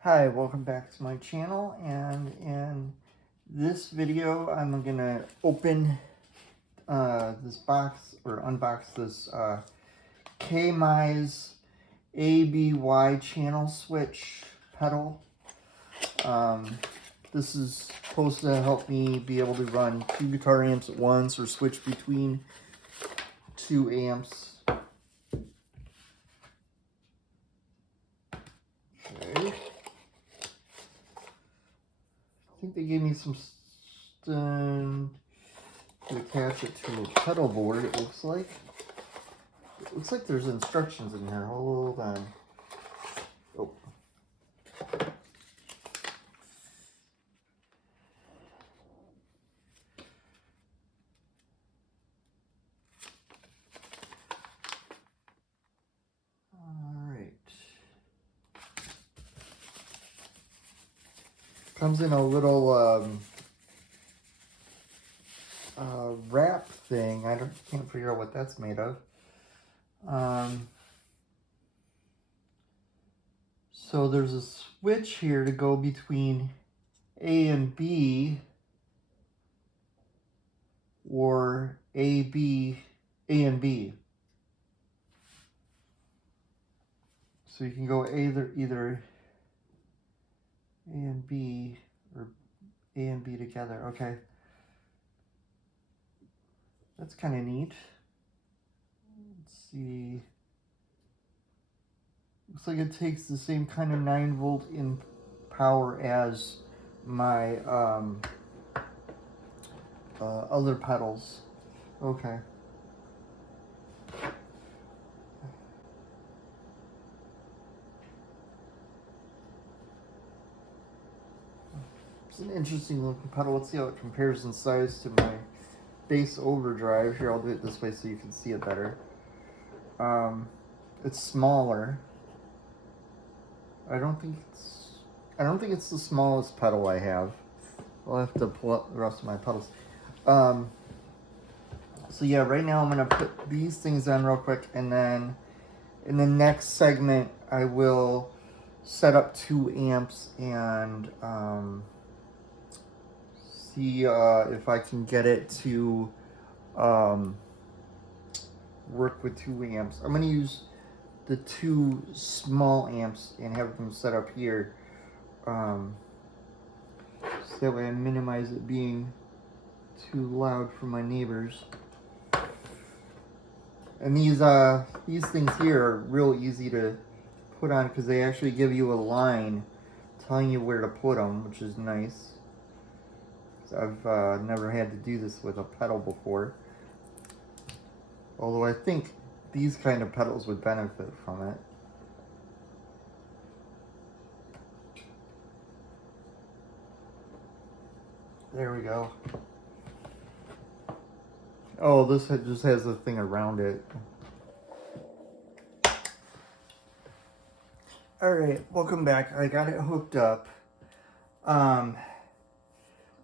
Hi, welcome back to my channel, and in this video I'm gonna open this box, or unbox this KMISE ABY channel switch pedal. This is supposed to help me be able to run 2 guitar amps at once or switch between 2 amps. Okay. I think they gave me some to attach it to a pedal board, it looks like. It looks like there's instructions in here. Hold on. Oh. Alright. Comes in a little wrap thing. I can't figure out what that's made of. So there's a switch here to go between A and B, or A and B. So you can go either A and B or A and B together. Okay. That's kind of neat. Let's see. Looks like it takes the same kind of 9-volt in power as my other pedals. Okay. It's an interesting looking pedal. Let's see how it compares in size to my bass overdrive. Here, I'll do it this way so you can see it better. It's smaller. I don't think it's the smallest pedal I have. I'll have to pull up the rest of my pedals. So yeah, right now I'm gonna put these things on real quick, and then in the next segment I will set up 2 amps and see if I can get it to work with 2 amps. I'm gonna use the 2 small amps and have them set up here, so that way I minimize it being too loud for my neighbors. And these things here are real easy to put on because they actually give you a line telling you where to put them, which is nice. I've never had to do this with a pedal before, although I think these kind of pedals would benefit from it. There we go. Oh, this just has a thing around it. Alright, welcome back. I got it hooked up.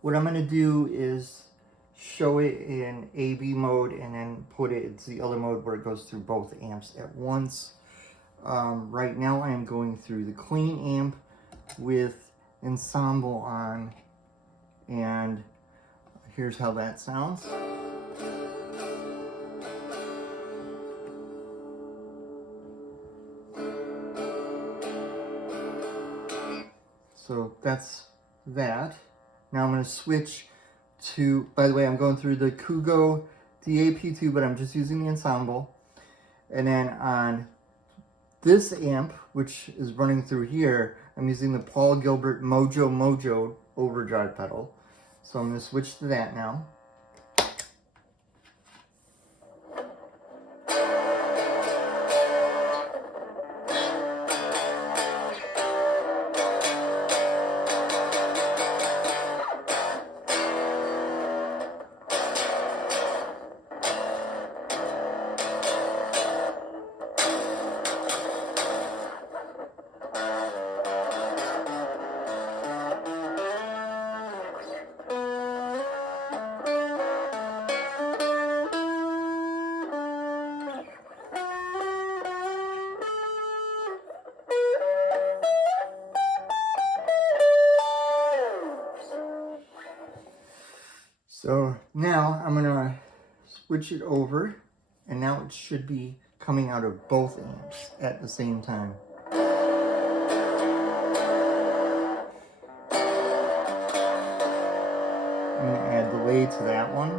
What I'm going to do is show it in AB mode and then put it into the other mode where it goes through both amps at once. Right now I am going through the clean amp with ensemble on, and here's how that sounds. So that's that. Now I'm going to switch to, by the way, I'm going through the Kugo DAP2, but I'm just using the ensemble. And then on this amp, which is running through here, I'm using the Paul Gilbert Mojo overdrive pedal. So I'm going to switch to that now. So now I'm gonna switch it over, and now it should be coming out of both amps at the same time. I'm gonna add delay to that one.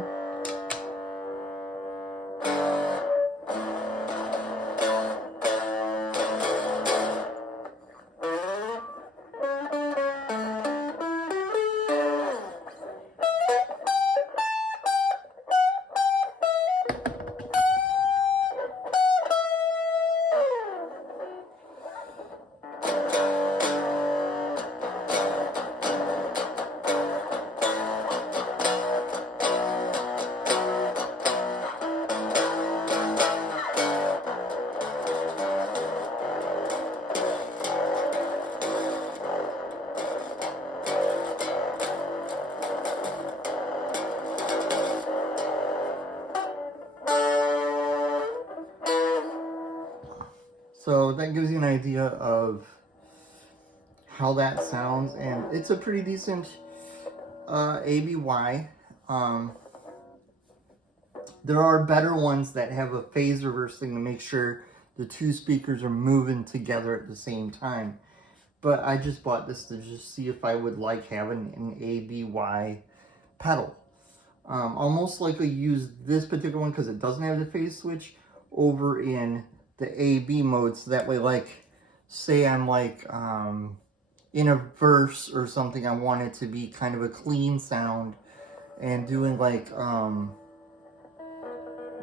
So that gives you an idea of how that sounds, and it's a pretty decent ABY. There are better ones that have a phase reverse thing to make sure the two speakers are moving together at the same time. But I just bought this to just see if I would like having an ABY pedal. I'll most likely use this particular one because it doesn't have the phase switch over in the AB mode, so that way, like, say I'm like in a verse or something, I want it to be kind of a clean sound, and doing like an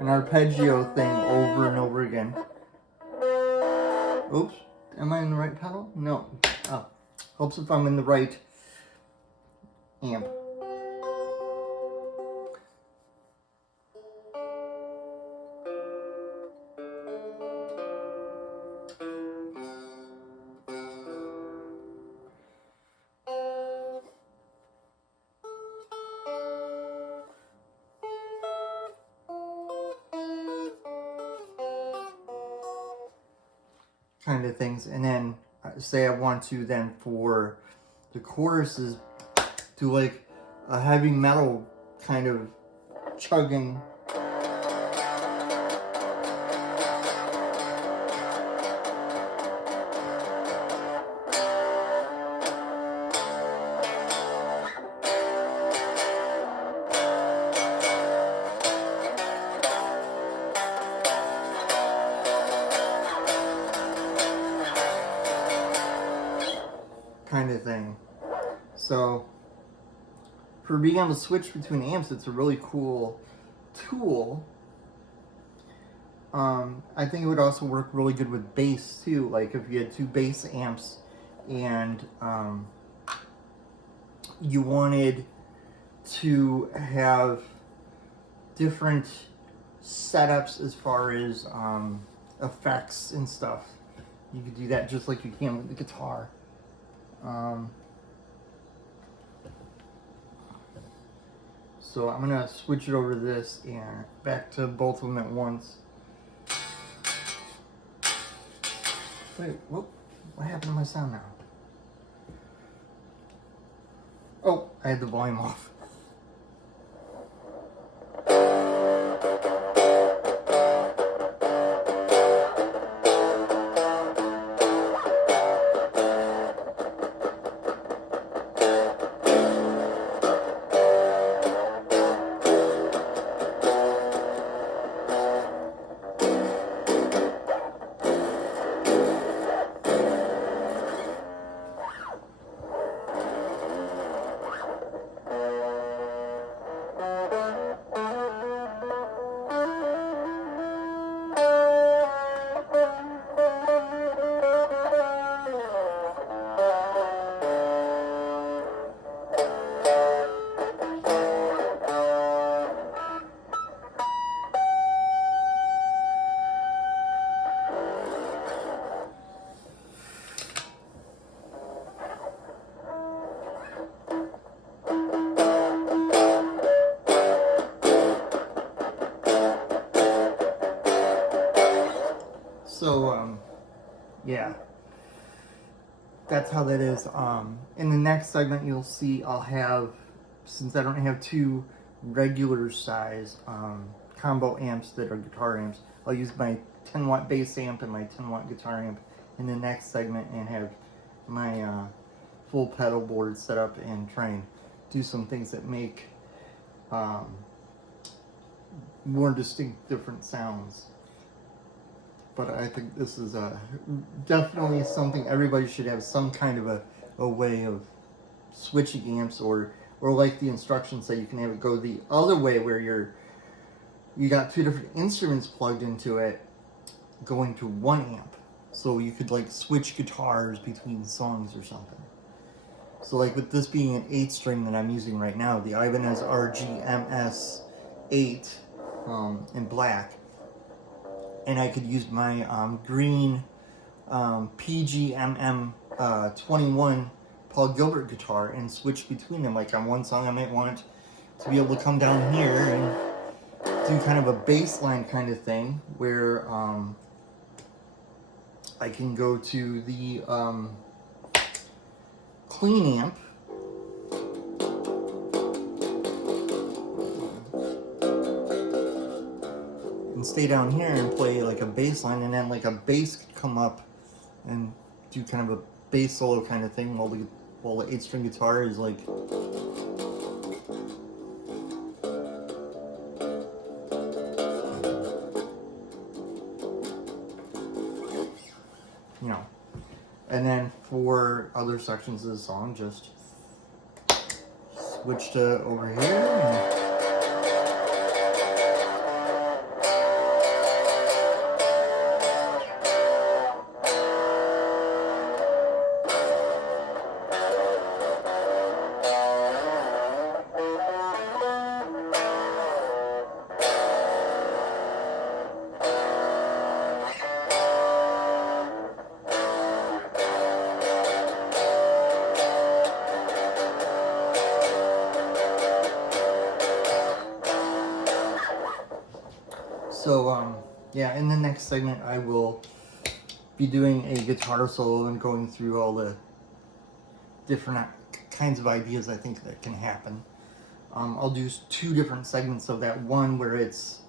arpeggio thing over and over again. Oops, am I in the right pedal? No. Oh, helps if I'm in the right amp. Kind of things. And then say I want to then for the choruses do like a heavy metal kind of chugging. Kind of thing. So for being able to switch between amps, it's a really cool tool. I think it would also work really good with bass too. Like if you had two bass amps and you wanted to have different setups as far as effects and stuff, you could do that just like you can with the guitar. So I'm gonna switch it over to this and back to both of them at once. Wait, whoop, what happened to my sound now? Oh, I had the volume off. So, yeah, that's how that is. In the next segment, you'll see I'll have, since I don't have two regular size combo amps that are guitar amps. I'll use my 10 watt bass amp and my 10 watt guitar amp in the next segment and have my full pedal board set up and try and do some things that make more distinct different sounds. But I think this is definitely something everybody should have some kind of a way of switching amps, or like the instructions say, you can have it go the other way where you got two different instruments plugged into it going to one amp. So you could like switch guitars between songs or something. So like with this being an 8 string that I'm using right now, the Ibanez RGMS 8 in black, and I could use my green PGMM 21 Paul Gilbert guitar and switch between them. Like on one song I might want to be able to come down here and do kind of a bass line kind of thing where I can go to the clean amp and stay down here and play like a bass line, and then like a bass could come up and do kind of a bass solo kind of thing while the 8 string guitar is like and then for other sections of the song, just switch to over here. So, yeah, in the next segment I will be doing a guitar solo and going through all the different kinds of ideas I think that can happen. I'll do 2 different segments of that. One where it's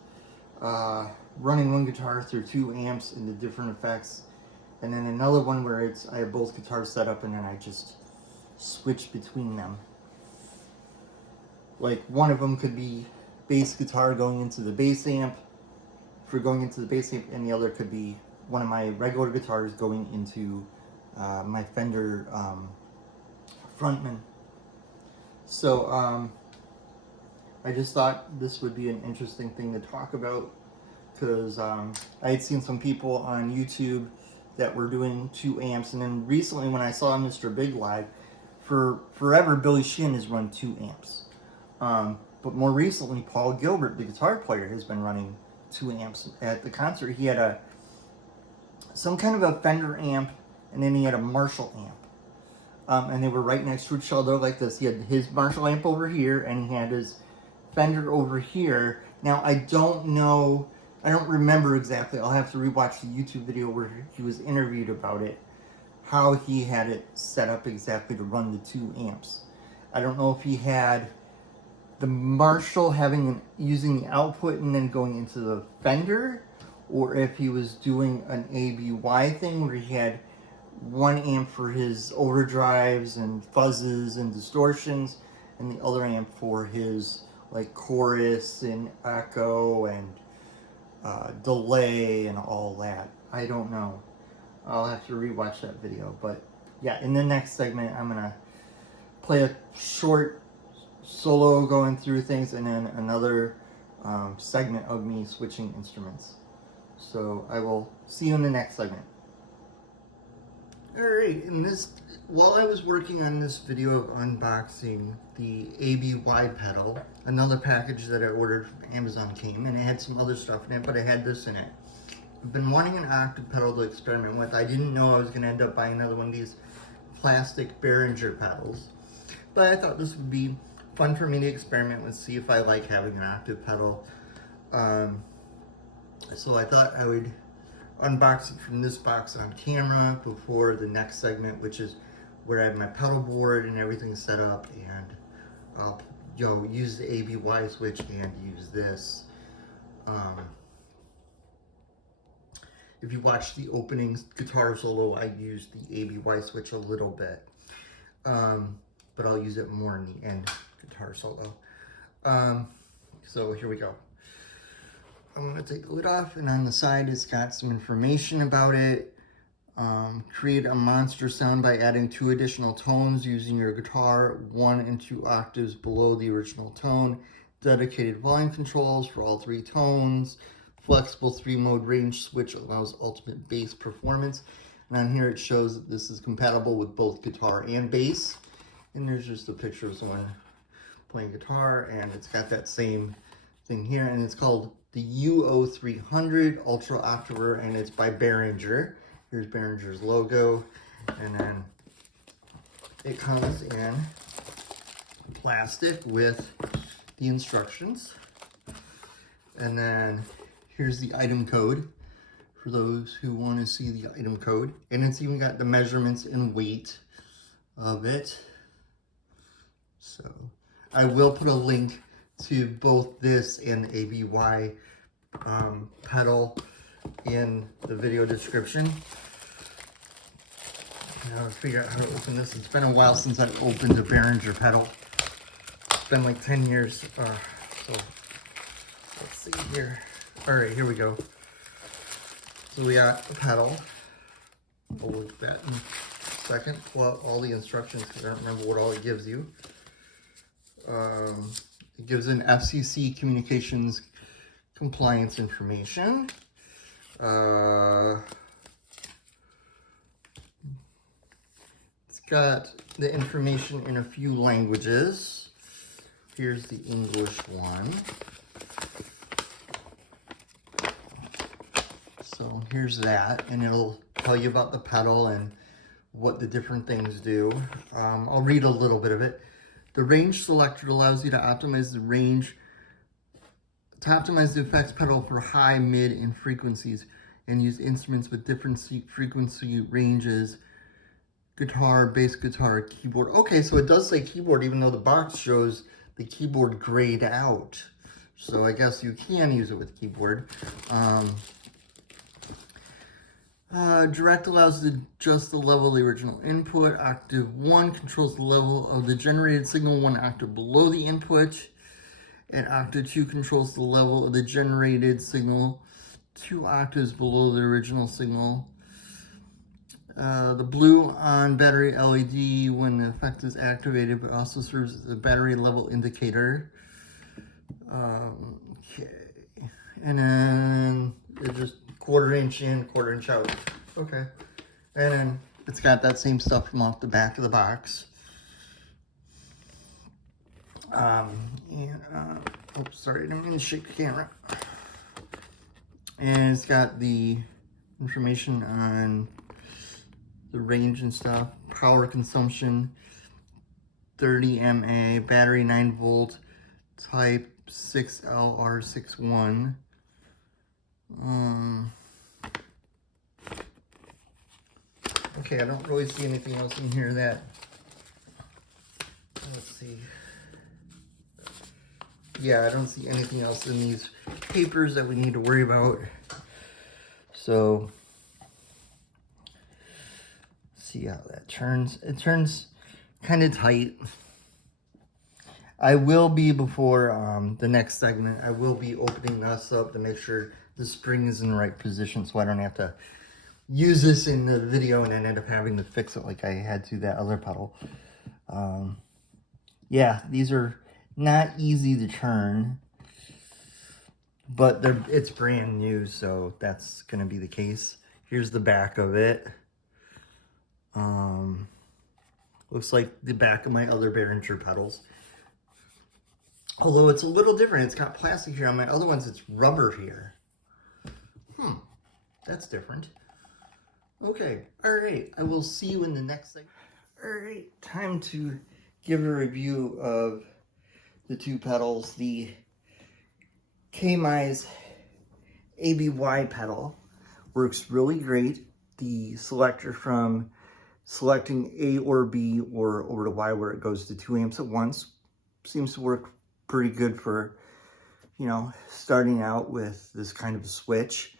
running one guitar through 2 amps into different effects, and then another one where it's I have both guitars set up and then I just switch between them. Like one of them could be bass guitar going into the bass amp, and the other could be one of my regular guitars going into my Fender Frontman. So I just thought this would be an interesting thing to talk about, because I had seen some people on YouTube that were doing 2 amps, and then recently when I saw Mr. Big live, for forever Billy Sheehan has run 2 amps. But more recently, Paul Gilbert, the guitar player, has been running 2 amps. At the concert, he had some kind of a Fender amp, and then he had a Marshall amp. And they were right next to each other like this. He had his Marshall amp over here, and he had his Fender over here. Now, I don't remember exactly. I'll have to rewatch the YouTube video where he was interviewed about it, how he had it set up exactly to run the 2 amps. I don't know if he had the Marshall using the output and then going into the Fender, or if he was doing an ABY thing where he had 1 amp for his overdrives and fuzzes and distortions, and the other amp for his like chorus and echo and delay and all that. I don't know. I'll have to rewatch that video. But yeah, in the next segment, I'm gonna play a short solo going through things, and then another segment of me switching instruments. So I will see you in the next segment. Alright, while I was working on this video of unboxing the ABY pedal, another package that I ordered from Amazon came, and it had some other stuff in it, but it had this in it. I've been wanting an octave pedal to experiment with. I didn't know I was going to end up buying another one of these plastic Behringer pedals, but I thought this would be fun for me to experiment with, see if I like having an octave pedal. So I thought I would unbox it from this box on camera before the next segment, which is where I have my pedal board and everything set up, and I'll use the ABY switch and use this. If you watch the opening guitar solo, I used the ABY switch a little bit, but I'll use it more in the end guitar solo. So here we go. I'm gonna take the lid off, and on the side it's got some information about it. Create a monster sound by adding 2 additional tones using your guitar 1 and 2 octaves below the original tone. Dedicated volume controls for all 3 tones. Flexible 3-mode range switch allows ultimate bass performance. And on here it shows that this is compatible with both guitar and bass. And there's just a picture of someone playing guitar, and it's got that same thing here, and it's called the UO300 Ultra Octaver, and it's by Behringer. Here's Behringer's logo, and then it comes in plastic with the instructions. And then here's the item code for those who want to see the item code. And it's even got the measurements and weight of it. So I will put a link to both this and the ABY pedal in the video description. Now to figure out how to open this. It's been a while since I've opened a Behringer pedal. It's been like 10 years. So let's see here. All right, here we go. So we got a pedal. I'll look at that in a second. Pull out all the instructions because I don't remember what all it gives you. It gives an FCC communications compliance information. It's got the information in a few languages. Here's the English one. So here's that, and it'll tell you about the pedal and what the different things do. I'll read a little bit of it. The range selector allows you to optimize the range, to optimize the effects pedal for high, mid, and frequencies, and use instruments with different frequency ranges, guitar, bass guitar, keyboard. Okay, so it does say keyboard, even though the box shows the keyboard grayed out. So I guess you can use it with keyboard. Direct allows you to adjust the level of the original input. Octave 1 controls the level of the generated signal 1 octave below the input. And Octave 2 controls the level of the generated signal 2 octaves below the original signal. The blue on battery LED when the effect is activated, but also serves as a battery level indicator. Okay. And then it just 1/4 inch in, 1/4 inch out. Okay. And then it's got that same stuff from off the back of the box. Oops, sorry, I didn't mean to shake the camera. And it's got the information on the range and stuff. Power consumption, 30 mAh, battery 9 volt, type 6LR61. Okay, I don't really see anything else in here that, let's see. Yeah, I don't see anything else in these papers that we need to worry about. So, see how that turns. It turns kind of tight. I will be, before the next segment, I will be opening this up to make sure the spring is in the right position so I don't have to use this in the video and then end up having to fix it like I had to that other pedal. Yeah, these are not easy to turn, but it's brand new, so that's going to be the case. Here's the back of it. Looks like the back of my other Behringer pedals. Although it's a little different. It's got plastic here. On my other ones, it's rubber here. That's different. Okay, all right. I will see you in the next segment. All right, time to give a review of the two pedals. The KMISE ABY pedal works really great. The selector from selecting A or B or over to Y, where it goes to 2 amps at once, seems to work pretty good for, you know, starting out with this kind of switch.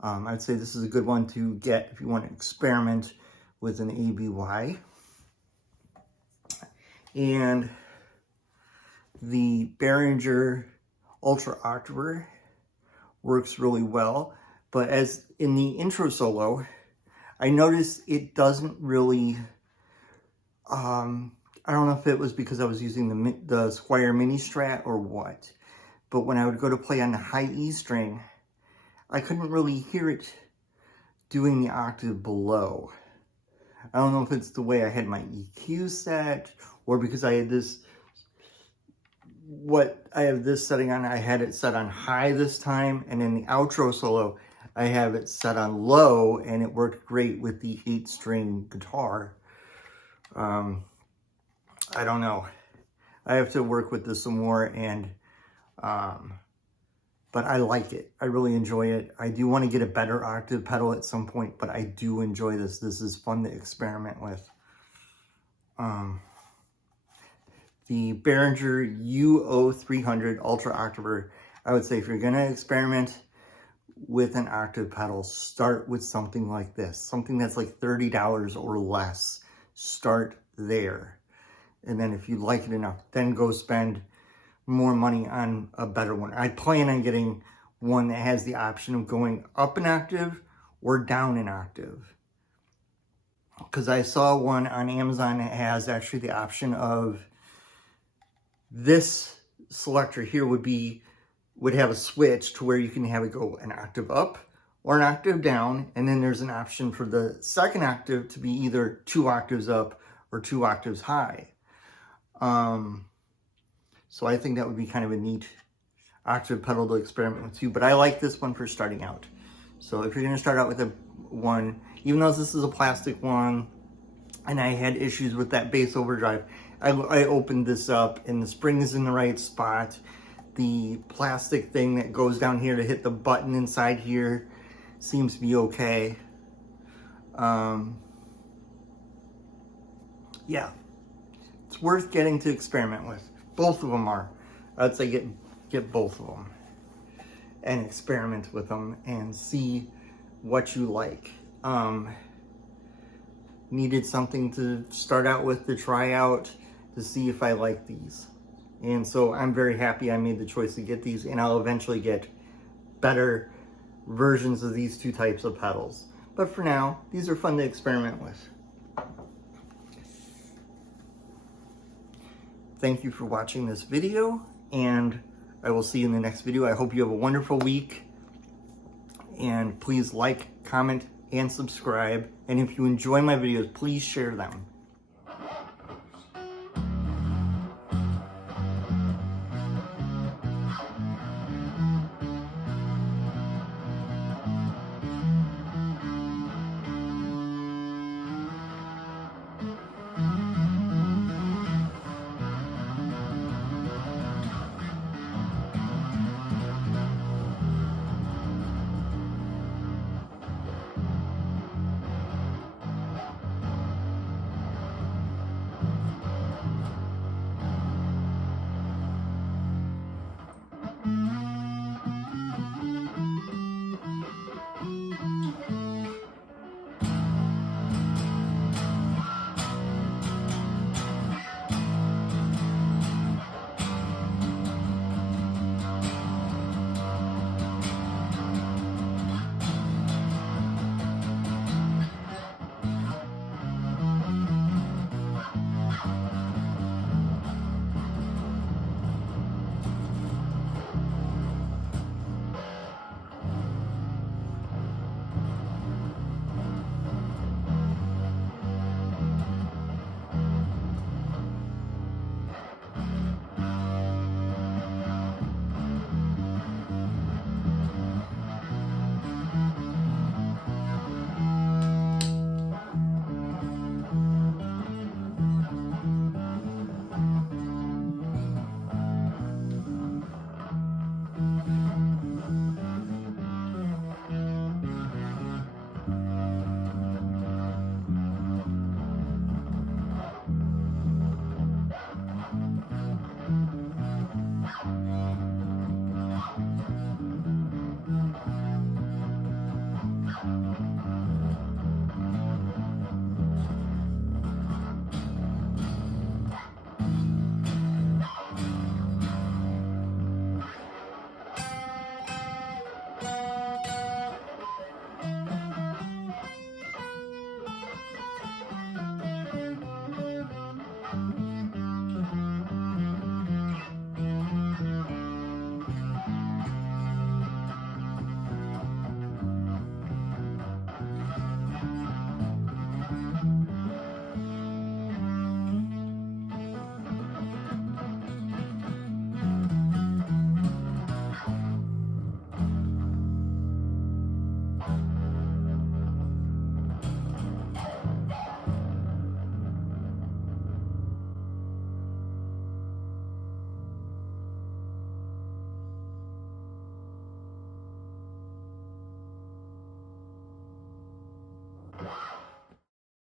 I'd say this is a good one to get if you want to experiment with an ABY. And the Behringer Ultra Octaver works really well, but as in the intro solo, I noticed it doesn't really, I don't know if it was because I was using the Squire Mini Strat or what, but when I would go to play on the high E string, I couldn't really hear it doing the octave below. I don't know if it's the way I had my EQ set, or because I had this, I have this setting on, I had it set on high this time, and in the outro solo, I have it set on low, and it worked great with the 8-string guitar. I don't know. I have to work with this some more, and but I like it. I really enjoy it. I do want to get a better octave pedal at some point, but I do enjoy this. This is fun to experiment with. The Behringer UO300 Ultra Octaver, I would say if you're going to experiment with an octave pedal, start with something like this. Something that's like $30 or less. Start there. And then if you like it enough, then go spend more money on a better one. I plan on getting one that has the option of going up an octave or down an octave. Because I saw one on Amazon that has actually the option of this selector here would have a switch to where you can have it go an octave up or an octave down, and then there's an option for the second octave to be either 2 octaves up or 2 octaves high. So I think that would be kind of a neat octave pedal to experiment with too, but I like this one for starting out. So if you're going to start out with a one, even though this is a plastic one, and I had issues with that bass overdrive, I opened this up and the spring is in the right spot. The plastic thing that goes down here to hit the button inside here seems to be okay. Yeah, it's worth getting to experiment with. Both of them are. I'd say get both of them and experiment with them and see what you like. Needed something to start out with, to try out, to see if I like these. And so I'm very happy I made the choice to get these, and I'll eventually get better versions of these two types of pedals. But for now, these are fun to experiment with. Thank you for watching this video, and I will see you in the next video. I hope you have a wonderful week, and please like, comment, and subscribe. And if you enjoy my videos, please share them.